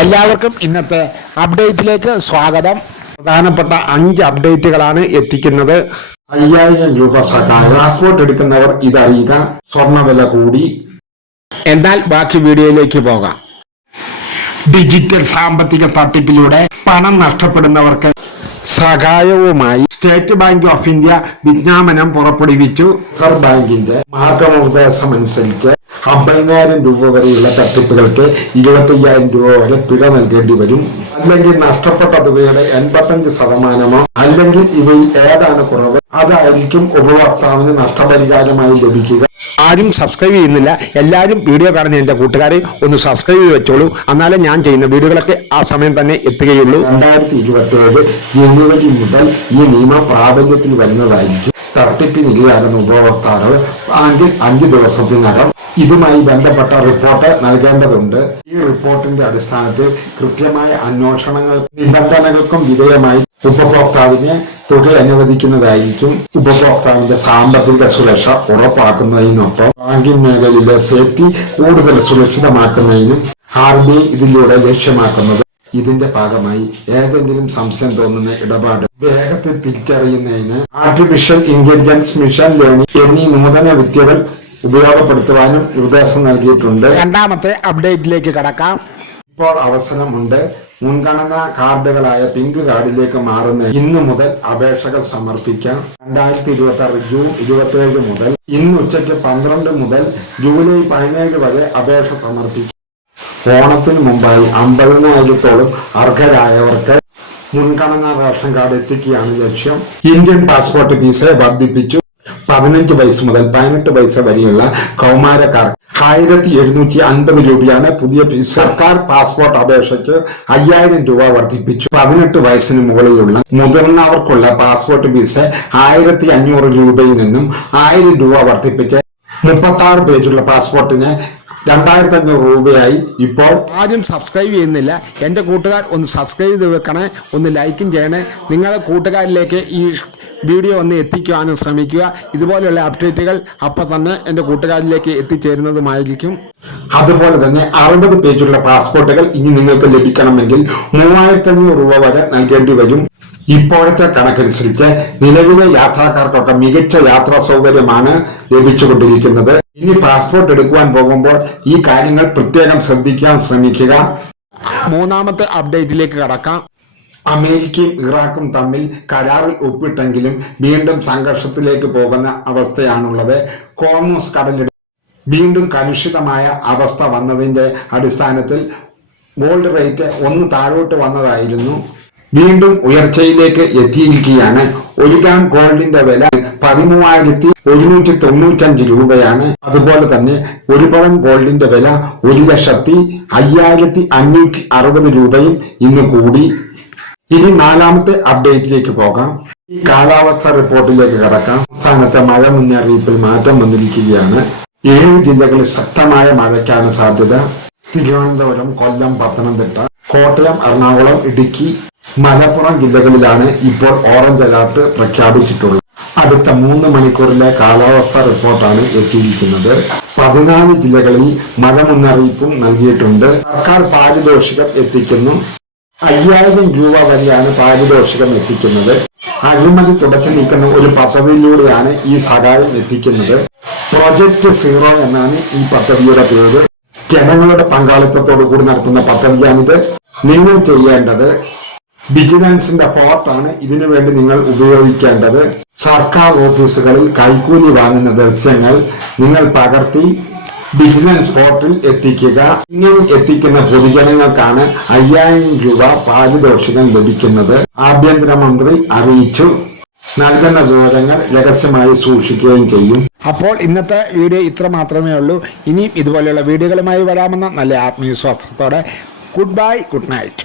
എല്ലാവർക്കും ഇന്നത്തെ അപ്ഡേറ്റിലേക്ക് സ്വാഗതം. പ്രധാനപ്പെട്ട 5 അപ്ഡേറ്റുകളാണ് എത്തിക്കുന്നത്. 5000 രൂപ സഹായം, പാസ്പോർട്ട് എടുക്കുന്നവർ ഇതറിയുക, സ്വർണ്ണവില കൂടി. എന്നാൽ ബാക്കി വീഡിയോയിലേക്ക് പോകാം. ഡിജിറ്റൽ സാമ്പത്തിക തട്ടിപ്പിലൂടെ പണം നഷ്ടപ്പെടുന്നവർക്ക് സഹായവുമായി സ്റ്റേറ്റ് ബാങ്ക് ഓഫ് ഇന്ത്യ വിജ്ഞാപനം പുറപ്പെടുവിച്ചു. റിസർവ് ബാങ്കിന്റെ മാർഗനിർദ്ദേശം അനുസരിച്ച് 50,000 രൂപ വരെയുള്ള തട്ടിപ്പുകൾക്ക് 25,000 രൂപ വരെ പിഴ നൽകേണ്ടി വരും. അല്ലെങ്കിൽ നഷ്ടപ്പെട്ട തുകയുടെ 85% അല്ലെങ്കിൽ ഇവയിൽ ഏതാണ് കുറവ് അതായിരിക്കും ഉപഭോക്താവിന് നഷ്ടപരിഹാരമായി ലഭിക്കുക. ആരും സബ്സ്ക്രൈബ് ചെയ്യുന്നില്ല. എല്ലാവരും വീഡിയോ കാണുന്ന എന്റെ കൂട്ടുകാരെ ഒന്ന് സബ്സ്ക്രൈബ് ചെയ്ത് വെച്ചോളൂ. എന്നാലേ ഞാൻ ചെയ്യുന്ന വീഡിയോകളൊക്കെ ആ സമയം തന്നെ എത്തുകയുള്ളൂ. 2027 ജനുവരി മുതൽ ഈ നിയമം പ്രാബല്യത്തിൽ വരുന്നതായിരിക്കും. തട്ടിപ്പിനിരയാകുന്ന ഉപഭോക്താക്കൾ 5 ദിവസത്തിനകം ഇതുമായി ബന്ധപ്പെട്ട റിപ്പോർട്ട് നൽകേണ്ടതുണ്ട്. ഈ റിപ്പോർട്ടിന്റെ അടിസ്ഥാനത്തിൽ കൃത്യമായ അന്വേഷണങ്ങൾ നിബന്ധനകൾക്കും വിധേയമായി ഉപഭോക്താവിന് തുക അനുവദിക്കുന്നതായിരിക്കും. ഉപഭോക്താവിന്റെ സാമ്പത്തിക സുരക്ഷ ഉറപ്പാക്കുന്നതിനൊപ്പം ബാങ്കിംഗ് മേഖലയിലെ സേഫ്റ്റി കൂടുതൽ സുരക്ഷിതമാക്കുന്നതിനും RBI ഇതിലൂടെ ലക്ഷ്യമാക്കുന്നത്. ഇതിന്റെ ഭാഗമായി ഏതെങ്കിലും സംശയം തോന്നുന്ന ഇടപാട് വേഗത്തിൽ തിരിച്ചറിയുന്നതിന് ആർട്ടിഫിഷ്യൽ ഇന്റലിജൻസ്, മിഷൻ ലേണിംഗ് എന്നീ നൂതന വിദ്യകൾ ഉപയോഗപ്പെടുത്തുവാനും നിർദ്ദേശം നൽകിയിട്ടുണ്ട്. രണ്ടാമത്തെ അപ്ഡേറ്റിലേക്ക് കടക്കാം. ഇപ്പോൾ അവസരമുണ്ട്. മുൻഗണനാ കാർഡുകളായ പിങ്ക് കാർഡിലേക്ക് മാറുന്ന ഇന്നു മുതൽ അപേക്ഷകൾ സമർപ്പിക്കാം. 2026 ജൂൺ 27 മുതൽ ഇന്ന് ഉച്ചയ്ക്ക് 12 മുതൽ ജൂലൈ 17 വരെ അപേക്ഷ സമർപ്പിക്കാം. ഓണത്തിന് മുമ്പായി 50,000-ഓളം അർഹരായവർക്ക് മുൻഗണനാ റേഷൻ കാർഡ് എത്തിക്കുകയാണ് ലക്ഷ്യം. ഇന്ത്യൻ പാസ്പോർട്ട് ഫീസ് വർദ്ധിപ്പിച്ചു. 15 വയസ്സ് മുതൽ 18 വയസ്സ് വരെയുള്ള കൗമാരക്കാർക്ക് 1750 രൂപയാണ് പുതിയ ഫീസ്. സർക്കാർ പാസ്പോർട്ട് അപേക്ഷയ്ക്ക് 5000 രൂപ വർദ്ധിപ്പിച്ചു. 18 വയസ്സിന് മുകളിലുള്ള മുതിർന്നവർക്കുള്ള പാസ്പോർട്ട് ഫീസ് 1500 രൂപയിൽ നിന്നും 1000 രൂപ വർദ്ധിപ്പിച്ച് 36 പേജുള്ള പാസ്പോർട്ടിന് 2500 രൂപയായി. ഇപ്പോൾ ആരും സബ്സ്ക്രൈബ് ചെയ്യുന്നില്ല. എൻ്റെ കൂട്ടുകാർ ഒന്ന് സബ്സ്ക്രൈബ് ചെയ്ത് വെക്കണേ, ഒന്ന് ലൈക്കും ചെയ്യണേ. നിങ്ങളുടെ കൂട്ടുകാരിലേക്ക് ഈ വീഡിയോ ഒന്ന് എത്തിക്കുവാനും ശ്രമിക്കുക. ഇതുപോലെയുള്ള അപ്ഡേറ്റുകൾ അപ്പോൾ തന്നെ എൻ്റെ കൂട്ടുകാരിലേക്ക് എത്തിച്ചേരുന്നതുമായിരിക്കും. അതുപോലെ തന്നെ 60 പേജുള്ള പാസ്പോർട്ടുകൾ ഇനി നിങ്ങൾക്ക് ലഭിക്കണമെങ്കിൽ 3500 രൂപ വരെ നൽകേണ്ടി വരും. ഇപ്പോഴത്തെ കണക്കനുസരിച്ച് നിലവിലെ യാത്രക്കാർക്കൊക്കെ മികച്ച യാത്രാ സൗകര്യമാണ് ലഭിച്ചുകൊണ്ടിരിക്കുന്നത്. ഇനി പാസ്പോർട്ട് എടുക്കുവാൻ പോകുമ്പോൾ ഈ കാര്യങ്ങൾ പ്രത്യേകം ശ്രദ്ധിക്കാൻ ശ്രമിക്കുക. മൂന്നാമത്തെ അപ്ഡേറ്റിലേക്ക് കടക്കാം. അമേരിക്കയും ഇറാഖും തമ്മിൽ കരാറിൽ ഒപ്പിട്ടെങ്കിലും വീണ്ടും സംഘർഷത്തിലേക്ക് പോകുന്ന അവസ്ഥയാണുള്ളത്. ഹോർമൂസ് കടലിൽ വീണ്ടും കലുഷിതമായ അവസ്ഥ വന്നതിന്റെ അടിസ്ഥാനത്തിൽ ഗോൾഡ് റേറ്റ് ഒന്ന് താഴോട്ട് വന്നതായിരുന്നു. വീണ്ടും ഉയർച്ചയിലേക്ക് എത്തിയിരിക്കുകയാണ്. 1 ഗ്രാം ഗോൾഡിന്റെ വില 13,195 രൂപയാണ്. അതുപോലെ തന്നെ 1 പവൻ ഗോൾഡിന്റെ വില 1,05,560 രൂപയും ഇന്ന് കൂടി. ഇനി 4ാമത്തെ അപ്ഡേറ്റിലേക്ക് പോകാം. ഈ കാലാവസ്ഥ റിപ്പോർട്ടിലേക്ക് കടക്കാം. സംസ്ഥാനത്തെ മഴ മുന്നറിയിപ്പിൽ മാറ്റം വന്നിരിക്കുകയാണ്. 7 ജില്ലകളിൽ ശക്തമായ മഴയ്ക്കാണ് സാധ്യത. തിരുവനന്തപുരം, കൊല്ലം, പത്തനംതിട്ട, കോട്ടയം, എറണാകുളം, ഇടുക്കി, മലപ്പുറം ജില്ലകളിലാണ് ഇപ്പോൾ ഓറഞ്ച് അലർട്ട് പ്രഖ്യാപിച്ചിട്ടുള്ളത്. അടുത്ത 3 മണിക്കൂറിലെ കാലാവസ്ഥാ റിപ്പോർട്ടാണ് എത്തിയിരിക്കുന്നത്. 14 ജില്ലകളിൽ മഴ മുന്നറിയിപ്പും നൽകിയിട്ടുണ്ട്. സർക്കാർ പാരിതോഷികം എത്തിക്കുന്നു. 5000 രൂപ വരെയാണ് പാരിതോഷികം എത്തിക്കുന്നത്. അഴിമതി തുടച്ചു നീക്കുന്ന ഒരു പദ്ധതിയിലൂടെയാണ് ഈ സഹായം എത്തിക്കുന്നത്. പ്രോജക്ട് 0 എന്നാണ് ഈ പദ്ധതിയുടെ പേര്. ജനങ്ങളുടെ പങ്കാളിത്തത്തോടു കൂടി നടത്തുന്ന പദ്ധതിയാണിത്. നിങ്ങൾ ചെയ്യേണ്ടത് വിജിലൻസിന്റെ പോർട്ടാണ് ഇതിനു വേണ്ടി നിങ്ങൾ ഉപയോഗിക്കേണ്ടത്. സർക്കാർ ഓഫീസുകളിൽ കൈക്കൂലി വാങ്ങുന്ന ദൃശ്യങ്ങൾ നിങ്ങൾ പകർത്തി വിജിലൻസ് പോർട്ടിൽ എത്തിക്കുക. ഇങ്ങനെ എത്തിക്കുന്ന പൊതുജനങ്ങൾക്കാണ് 5000 രൂപ പാരിതോഷികം ലഭിക്കുന്നത്. ആഭ്യന്തരമന്ത്രി അറിയിച്ചു. നൽകുന്ന വിവരങ്ങൾ രഹസ്യമായി സൂക്ഷിക്കുകയും ചെയ്യും. അപ്പോൾ ഇന്നത്തെ വീഡിയോ ഇത്ര മാത്രമേ ഉള്ളൂ. ഇനിയും ഇതുപോലെയുള്ള വീഡിയോകളുമായി വരാമെന്ന നല്ല ആത്മവിശ്വാസത്തോടെ ഗുഡ് ബൈ, ഗുഡ് നൈറ്റ്.